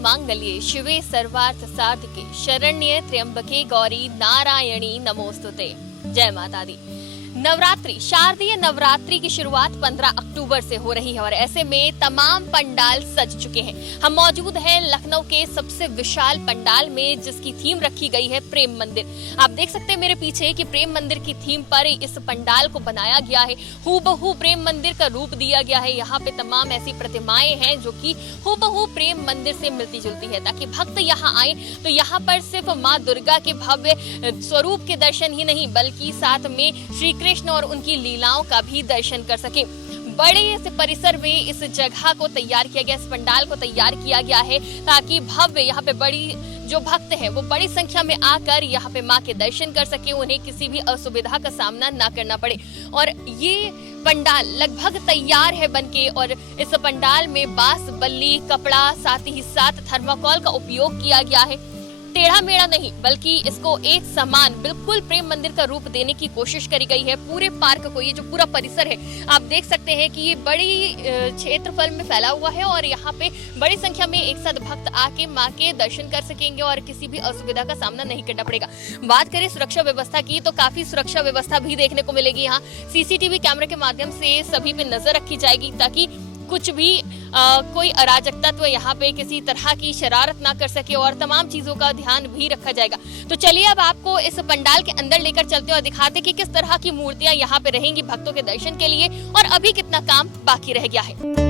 मांगल्ये शिवे सर्वार्थ साधके शरण्ये त्र्यंबके गौरी नारायणी नमोस्तुते। जय माता दी। नवरात्रि, शारदीय नवरात्रि की शुरुआत 15 अक्टूबर से हो रही है और ऐसे में तमाम पंडाल सज चुके हैं। हम मौजूद हैं लखनऊ के सबसे विशाल पंडाल में, जिसकी थीम रखी गई है प्रेम मंदिर। आप देख सकते हैं मेरे पीछे कि प्रेम मंदिर की थीम पर इस पंडाल को बनाया गया है। हूबहू प्रेम मंदिर का रूप दिया गया है। यहाँ पे तमाम ऐसी प्रतिमाएं हैं जो कि हूबहू प्रेम मंदिर से मिलती जुलती है, ताकि भक्त यहाँ आए तो यहाँ पर सिर्फ माँ दुर्गा के भव्य स्वरूप के दर्शन ही नहीं, बल्कि साथ में श्री कृष्ण और उनकी लीलाओं का भी दर्शन कर सके। बड़े से परिसर में इस जगह को तैयार किया गया, इस पंडाल को तैयार किया गया है, ताकि भव्य यहाँ पे बड़ी जो भक्त हैं वो बड़ी संख्या में आकर यहाँ पे माँ के दर्शन कर सके, उन्हें किसी भी असुविधा का सामना ना करना पड़े। और ये पंडाल लगभग तैयार है बनके, और इस पंडाल में बांस, बल्ली, कपड़ा, साथ ही साथ थर्माकोल का उपयोग किया गया है। टेढ़ा मेढ़ा नहीं, बल्कि इसको एक समान बिल्कुल प्रेम मंदिर का रूप देने की कोशिश करी गई है। पूरे पार्क को, ये जो पूरा परिसर है, आप देख सकते हैं कि ये बड़ी क्षेत्रफल में फैला हुआ है और यहाँ पे बड़ी संख्या में एक साथ भक्त आके माँ के दर्शन कर सकेंगे और किसी भी असुविधा का सामना नहीं करना पड़ेगा। बात करें सुरक्षा व्यवस्था की, तो काफी सुरक्षा व्यवस्था भी देखने को मिलेगी। यहाँ सीसीटीवी कैमरे के माध्यम से सभी पे नजर रखी जाएगी, ताकि कुछ भी कोई अराजकता तो यहाँ पे किसी तरह की शरारत ना कर सके, और तमाम चीजों का ध्यान भी रखा जाएगा। तो चलिए अब आपको इस पंडाल के अंदर लेकर चलते हैं और दिखाते हैं कि किस तरह की मूर्तियां यहाँ पे रहेंगी भक्तों के दर्शन के लिए, और अभी कितना काम बाकी रह गया है।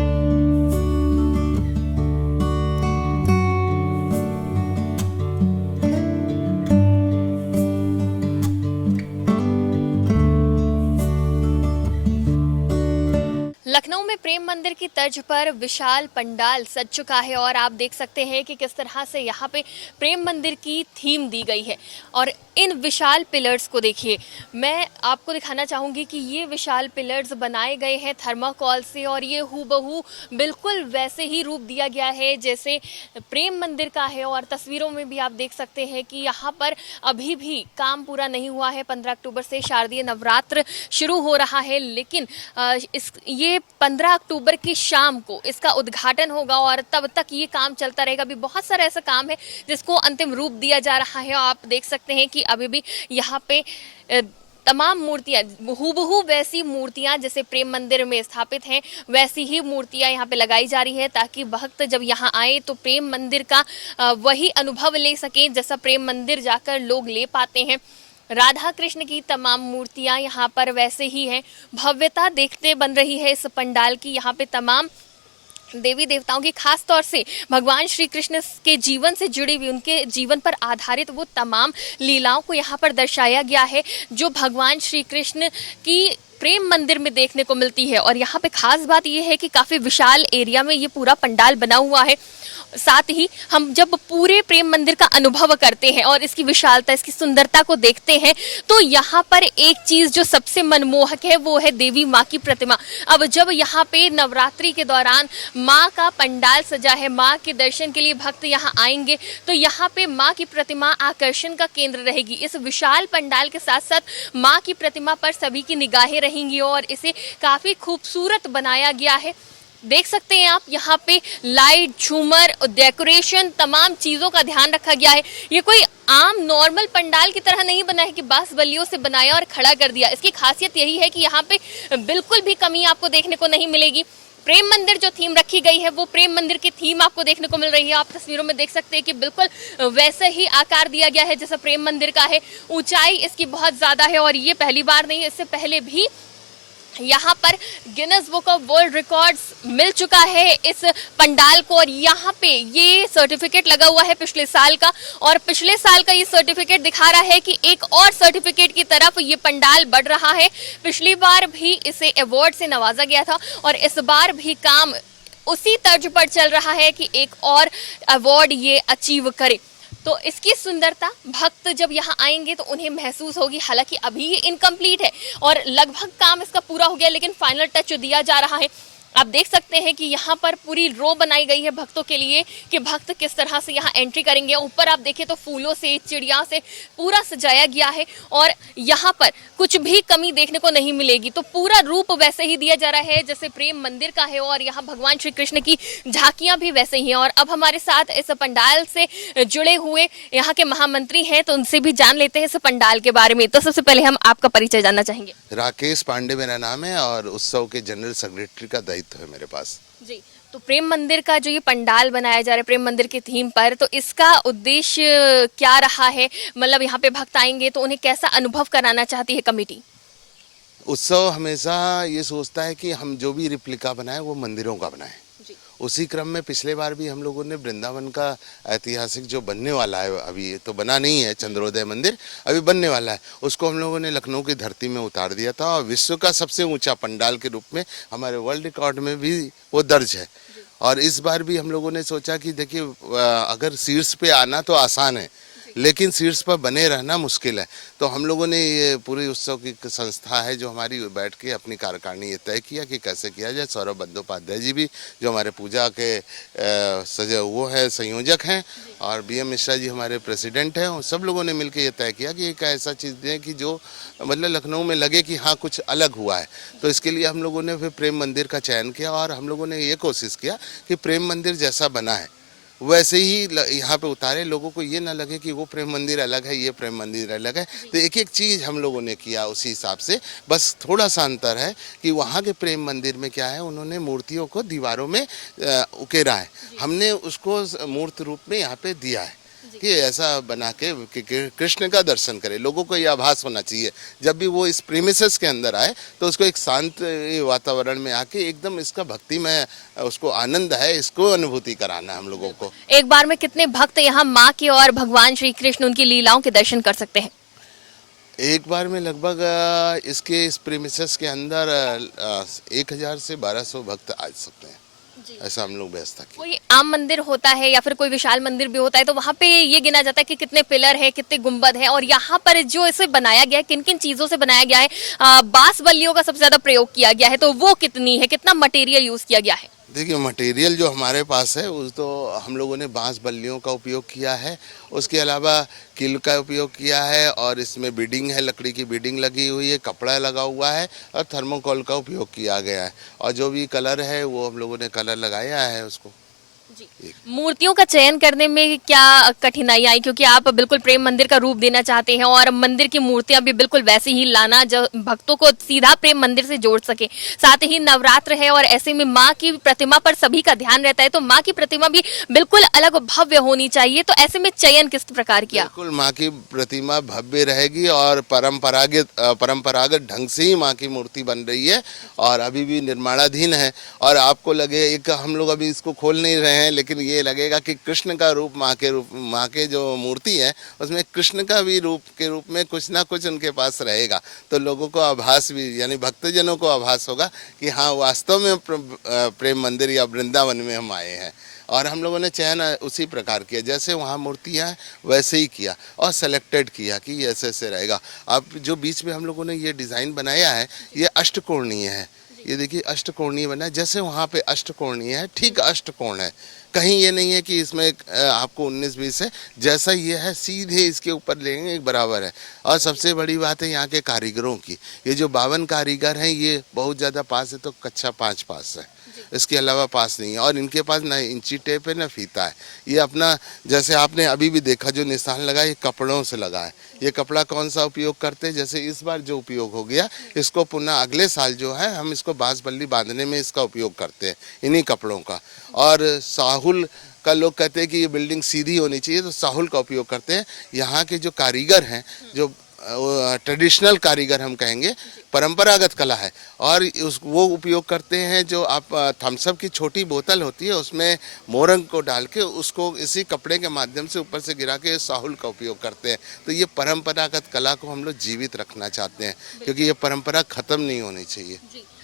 लखनऊ में प्रेम मंदिर की तर्ज पर विशाल पंडाल सज चुका है और आप देख सकते हैं कि किस तरह से यहाँ पे प्रेम मंदिर की थीम दी गई है। और इन विशाल पिलर्स को देखिए, मैं आपको दिखाना चाहूँगी कि ये विशाल पिलर्स बनाए गए हैं थर्माकोल से, और ये हूबहू बिल्कुल वैसे ही रूप दिया गया है जैसे प्रेम मंदिर का है। और तस्वीरों में भी आप देख सकते हैं कि यहाँ पर अभी भी काम पूरा नहीं हुआ है। 15 अक्टूबर से शारदीय नवरात्र शुरू हो रहा है, लेकिन ये 15 अक्टूबर की शाम को इसका उद्घाटन होगा और तब तक ये काम चलता रहेगा। अभी बहुत सारा ऐसा काम है जिसको अंतिम रूप दिया जा रहा है। आप देख सकते हैं कि अभी भी यहाँ पे तमाम मूर्तियां, हूबहू वैसी मूर्तियां जैसे प्रेम मंदिर में स्थापित हैं, वैसी ही मूर्तियां यहाँ पे लगाई जा रही है, ताकि भक्त जब यहाँ आए तो प्रेम मंदिर का वही अनुभव ले सकें जैसा प्रेम मंदिर जाकर लोग ले पाते हैं। राधा कृष्ण की तमाम मूर्तियां यहाँ पर वैसे ही हैं। भव्यता देखते बन रही है इस पंडाल की। यहाँ पे तमाम देवी देवताओं की, खास तौर से भगवान श्री कृष्ण के जीवन से जुड़ी हुई, उनके जीवन पर आधारित वो तमाम लीलाओं को यहाँ पर दर्शाया गया है, जो भगवान श्री कृष्ण की प्रेम मंदिर में देखने को मिलती है। और यहाँ पे खास बात यह है कि काफी विशाल एरिया में ये पूरा पंडाल बना हुआ है। साथ ही हम जब पूरे प्रेम मंदिर का अनुभव करते हैं और इसकी विशालता, इसकी सुंदरता को देखते हैं, तो यहाँ पर एक चीज जो सबसे मनमोहक है वो है देवी माँ की प्रतिमा। अब जब यहाँ पे नवरात्रि के दौरान माँ का पंडाल सजा है, माँ के दर्शन के लिए भक्त यहाँ आएंगे, तो यहाँ पे माँ की प्रतिमा आकर्षण का केंद्र रहेगी। इस विशाल पंडाल के साथ साथ माँ की प्रतिमा पर सभी की निगाहें रहेंगी और इसे काफी खूबसूरत बनाया गया है। देख सकते हैं आप, यहाँ पे लाइट, झूमर, डेकोरेशन, तमाम चीजों का ध्यान रखा गया है। ये कोई आम नॉर्मल पंडाल की तरह नहीं बना है कि बांस बल्लियों से बनाया और खड़ा कर दिया। इसकी खासियत यही है कि यहाँ पे बिल्कुल भी कमी आपको देखने को नहीं मिलेगी। प्रेम मंदिर जो थीम रखी गई है वो प्रेम मंदिर की थीम आपको देखने को मिल रही है। आप तस्वीरों में देख सकते हैं कि बिल्कुल वैसे ही आकार दिया गया है जैसा प्रेम मंदिर का है। ऊंचाई इसकी बहुत ज्यादा है और ये पहली बार नहीं, इससे पहले भी यहाँ पर Guinness book of world records मिल चुका है इस पंडाल को। और यहाँ पे ये सर्टिफिकेट लगा हुआ है पिछले साल का, और पिछले साल का ये सर्टिफिकेट दिखा रहा है कि एक और सर्टिफिकेट की तरफ ये पंडाल बढ़ रहा है। पिछली बार भी इसे अवार्ड से नवाजा गया था और इस बार भी काम उसी तर्ज पर चल रहा है कि एक और अवार्ड ये अचीव करे। तो इसकी सुंदरता भक्त जब यहाँ आएंगे तो उन्हें महसूस होगी। हालांकि अभी ये इनकम्प्लीट है और लगभग काम इसका पूरा हो गया, लेकिन फाइनल टच जो दिया जा रहा है आप देख सकते हैं कि यहाँ पर पूरी रो बनाई गई है भक्तों के लिए कि भक्त किस तरह से यहाँ एंट्री करेंगे। ऊपर आप देखिए तो फूलों से, चिड़िया से पूरा सजाया गया है और यहाँ पर कुछ भी कमी देखने को नहीं मिलेगी। तो पूरा रूप वैसे ही दिया जा रहा है जैसे प्रेम मंदिर का है और यहाँ भगवान श्री कृष्ण की झांकियां भी वैसे ही हैं। और अब हमारे साथ इस पंडाल से जुड़े हुए यहाँ के महामंत्री हैं, तो उनसे भी जान लेते हैं इस पंडाल के बारे में। तो सबसे पहले हम आपका परिचय जानना चाहेंगे। राकेश पांडे मेरा नाम है और उत्सव के जनरल सेक्रेटरी का दायित्व है मेरे पास। जी, तो प्रेम मंदिर का जो ये पंडाल बनाया जा रहा है प्रेम मंदिर की थीम पर, तो इसका उद्देश्य क्या रहा है? मतलब यहाँ पे भक्त आएंगे तो उन्हें कैसा अनुभव कराना चाहती है कमेटी? उत्सव हमेशा ये सोचता है कि हम जो भी रिप्लिका बनाए वो मंदिरों का बनाए। उसी क्रम में पिछले बार भी हम लोगों ने वृंदावन का ऐतिहासिक जो बनने वाला है, अभी तो बना नहीं है, चंद्रोदय मंदिर अभी बनने वाला है, उसको हम लोगों ने लखनऊ की धरती में उतार दिया था और विश्व का सबसे ऊंचा पंडाल के रूप में हमारे वर्ल्ड रिकॉर्ड में भी वो दर्ज है। और इस बार भी हम लोगों ने सोचा कि देखिए, अगर शीर्ष पे आना तो आसान है लेकिन शीर्ष पर बने रहना मुश्किल है। तो हम लोगों ने ये पूरी उत्सव की संस्था है जो हमारी बैठ के अपनी कार्यकारिणी ये तय किया कि कैसे किया जाए। सौरभ बंदोपाध्याय जी भी जो हमारे पूजा के वो है संयोजक हैं और BM मिश्रा जी हमारे प्रेसिडेंट हैं, और सब लोगों ने मिलकर ये तय किया कि एक ऐसा चीज़ दें कि जो मतलब लखनऊ में लगे कि हाँ कुछ अलग हुआ है। तो इसके लिए हम लोगों ने फिर प्रेम मंदिर का चयन किया और हम लोगों ने ये कोशिश किया कि प्रेम मंदिर जैसा बना है वैसे ही यहाँ पे उतारे, लोगों को ये ना लगे कि वो प्रेम मंदिर अलग है, ये प्रेम मंदिर अलग है। तो एक एक चीज़ हम लोगों ने किया उसी हिसाब से। बस थोड़ा सा अंतर है कि वहाँ के प्रेम मंदिर में क्या है, उन्होंने मूर्तियों को दीवारों में उकेरा है, हमने उसको मूर्त रूप में यहाँ पे दिया है कि ऐसा बना के कि कृष्ण का दर्शन करे। लोगों को ये आभास होना चाहिए जब भी वो इस प्रीमिसेस के अंदर आए तो उसको एक शांत वातावरण में आके एकदम इसका भक्ति में उसको आनंद है, इसको अनुभूति कराना हम लोगों को। एक बार में कितने भक्त यहाँ माँ के और भगवान श्री कृष्ण उनकी लीलाओं के दर्शन कर सकते हैं? एक बार में लगभग इसके इस प्रीमिसेस के अंदर 1000 से 1200 भक्त आ सकते हैं, ऐसा हम लोग व्यवस्था की। कोई आम मंदिर होता है या फिर कोई विशाल मंदिर भी होता है तो वहाँ पे ये गिना जाता है कि कितने पिलर है, कितने गुंबद है, और यहाँ पर जो इसे बनाया गया है किन किन चीजों से बनाया गया है? बांस बल्लियों का सबसे ज्यादा प्रयोग किया गया है, तो वो कितनी है, कितना मटेरियल यूज किया गया है? देखिए, मटेरियल जो हमारे पास है उस तो हम लोगों ने बांस बल्लियों का उपयोग किया है, उसके अलावा किल का उपयोग किया है और इसमें बीडिंग है, लकड़ी की बीडिंग लगी हुई है, कपड़ा लगा हुआ है और थर्मोकोल का उपयोग किया गया है। और जो भी कलर है वो हम लोगों ने कलर लगाया है उसको। मूर्तियों का चयन करने में क्या कठिनाई आई, क्योंकि आप बिल्कुल प्रेम मंदिर का रूप देना चाहते हैं और मंदिर की मूर्तियां भी बिल्कुल वैसे ही लाना जो भक्तों को सीधा प्रेम मंदिर से जोड़ सके। साथ ही नवरात्र है और ऐसे में माँ की प्रतिमा पर सभी का ध्यान रहता है, तो माँ की प्रतिमा भी बिल्कुल अलग भव्य होनी चाहिए। तो ऐसे में चयन किस प्रकार किया? बिल्कुल माँ की प्रतिमा भव्य रहेगी और परंपरागत ढंग से ही माँ की मूर्ति बन रही है और अभी भी निर्माणाधीन है। और आपको लगे एक, हम लोग अभी इसको खोल नहीं रहे हैं, लेकिन ये लगेगा कि कृष्ण का रूप माँ के जो मूर्ति है उसमें कृष्ण का भी रूप के रूप में कुछ ना कुछ उनके पास रहेगा। तो लोगों को आभास भी, यानी भक्तजनों को आभास होगा कि हाँ वास्तव में प्रेम मंदिर या वृंदावन में हम आए हैं। और हम लोगों ने चयन उसी प्रकार किया, जैसे वहाँ मूर्तियाँ हैं वैसे ही किया और सेलेक्टेड किया कि ऐसे ऐसे रहेगा। अब जो बीच में हम लोगों ने ये डिज़ाइन बनाया है ये अष्टकोणीय है, ये देखिए अष्टकोणीय बना है, जैसे वहाँ पे अष्टकोणीय है ठीक अष्टकोण है, कहीं ये नहीं है कि इसमें आपको 19-20 है, जैसा ये है सीधे इसके ऊपर लेंगे एक बराबर है। और सबसे बड़ी बात है यहाँ के कारीगरों की, ये जो 52 कारीगर हैं ये बहुत ज़्यादा पास है, तो कक्षा 5 पास है, इसके अलावा पास नहीं है। और इनके पास ना इंची टेप है ना फीता है, ये अपना जैसे आपने अभी भी देखा जो निशान लगा ये कपड़ों से लगा है। ये कपड़ा कौन सा उपयोग करते हैं, जैसे इस बार जो उपयोग हो गया इसको पुनः अगले साल जो है हम इसको बांस बल्ली बांधने में इसका उपयोग करते हैं, इन्हीं कपड़ों का। और साहुल का लोग कहते हैं कि ये बिल्डिंग सीधी होनी चाहिए तो साहुल का उपयोग करते हैं। यहाँ के जो कारीगर हैं, जो ट्रेडिशनल कारीगर हम कहेंगे, परंपरागत कला है, और वो उपयोग करते हैं जो आप थम्सअप की छोटी बोतल होती है उसमें मोरंग को डाल के उसको इसी कपड़े के माध्यम से ऊपर से गिरा के साहुल का उपयोग करते हैं। तो ये परंपरागत कला को हम लोग जीवित रखना चाहते हैं क्योंकि ये परंपरा खत्म नहीं होनी चाहिए।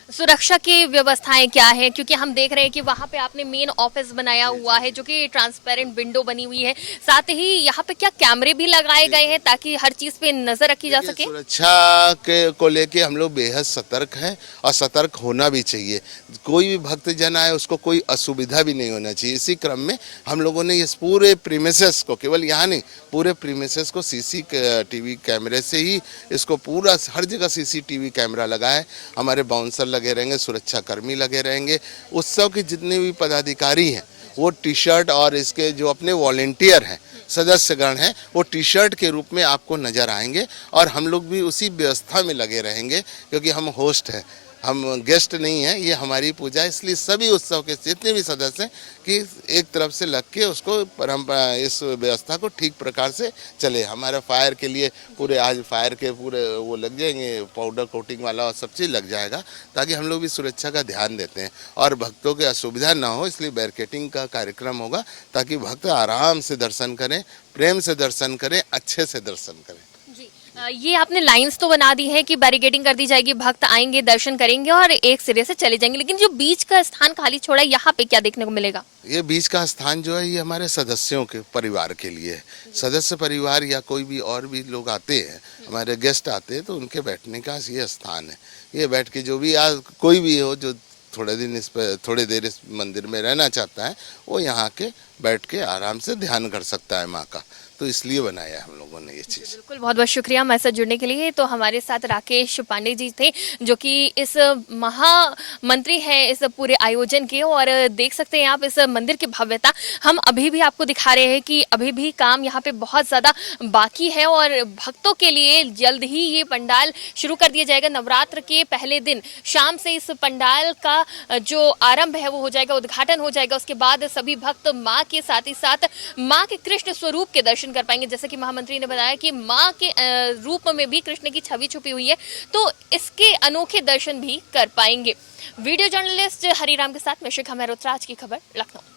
सुरक्षा की व्यवस्थाएं क्या है, क्योंकि हम देख रहे हैं कि वहां पे आपने मेन ऑफिस बनाया हुआ है जो कि ट्रांसपेरेंट विंडो बनी हुई है, साथ ही यहाँ पे क्या कैमरे भी लगाए गए हैं ताकि हर चीज पे नजर रखी जा सके। सुरक्षा के को लेके हम लोग बेहद सतर्क हैं और सतर्क होना भी चाहिए। कोई भी भक्तजन आए उसको कोई असुविधा भी नहीं होना चाहिए। इसी क्रम में हम लोगों ने इस पूरे प्रीमिसेस को, केवल यहाँ नहीं, पूरे प्रीमिसेस को सीसीटीवी कैमरे से ही इसको पूरा हर जगह सीसीटीवी कैमरा लगा है। हमारे बाउंसर लगे रहेंगे, सुरक्षा कर्मी लगे रहेंगे। उत्सव के जितने भी पदाधिकारी हैं वो टी शर्ट और इसके जो अपने वॉलेंटियर हैं, सदस्यगण हैं, वो टी शर्ट के रूप में आपको नजर आएंगे और हम लोग भी उसी व्यवस्था में लगे रहेंगे क्योंकि हम होस्ट हैं, हम गेस्ट नहीं हैं। ये हमारी पूजा है, इसलिए सभी उत्सव के जितने भी सदस्य हैं कि एक तरफ से लग के उसको परंपरा इस व्यवस्था को ठीक प्रकार से चले। हमारे फायर के लिए पूरे आज फायर के पूरे वो लग जाएंगे, पाउडर कोटिंग वाला और सब चीज़ लग जाएगा ताकि हम लोग भी सुरक्षा का ध्यान देते हैं और भक्तों की असुविधा ना हो, इसलिए बैरिकेडिंग का कार्यक्रम होगा ताकि भक्त आराम से दर्शन करें, प्रेम से दर्शन करें, अच्छे से दर्शन करें। जी, ये आपने लाइंस तो बना दी है कि बैरिकेडिंग कर दी जाएगी, भक्त आएंगे, दर्शन करेंगे और एक सिरे से चले जाएंगे, लेकिन जो बीच का स्थान खाली छोड़ा है यहाँ पे क्या देखने को मिलेगा? ये बीच का स्थान जो है ये हमारे सदस्यों के परिवार के लिए है। सदस्य परिवार या कोई भी और भी लोग आते हैं, हमारे गेस्ट आते हैं, तो उनके बैठने का ये स्थान है। ये बैठ के जो भी आज कोई भी हो जो थोड़ी देर इस मंदिर में रहना चाहता है वो यहाँ के बैठ के आराम से ध्यान कर सकता है माँ का, तो इसलिए बनाया हम लोगों ने ये चीज़। बिल्कुल, बहुत बहुत शुक्रिया हमारे साथ जुड़ने के लिए। तो हमारे साथ राकेश पांडे जी थे जो कि इस महामंत्री हैं इस पूरे आयोजन के, और देख सकते हैं आप इस मंदिर की भव्यता। हम अभी भी आपको दिखा रहे हैं कि अभी भी काम यहाँ पे बहुत ज़्यादा बाकी है और भक्तों के लिए जल्द ही ये पंडाल शुरू कर दिया जाएगा। नवरात्र के पहले दिन शाम से इस पंडाल का जो आरंभ है वो हो जाएगा, उद्घाटन हो जाएगा। उसके बाद सभी भक्त माँ के साथ ही साथ माँ के कृष्ण स्वरूप के दर्शन कर पाएंगे। जैसे कि महामंत्री ने बताया कि माँ के रूप में भी कृष्ण की छवि छुपी हुई है, तो इसके अनोखे दर्शन भी कर पाएंगे। वीडियो जर्नलिस्ट हरिराम के साथ मैं शिखा मेहरोत्रा, आज की खबर लखनऊ।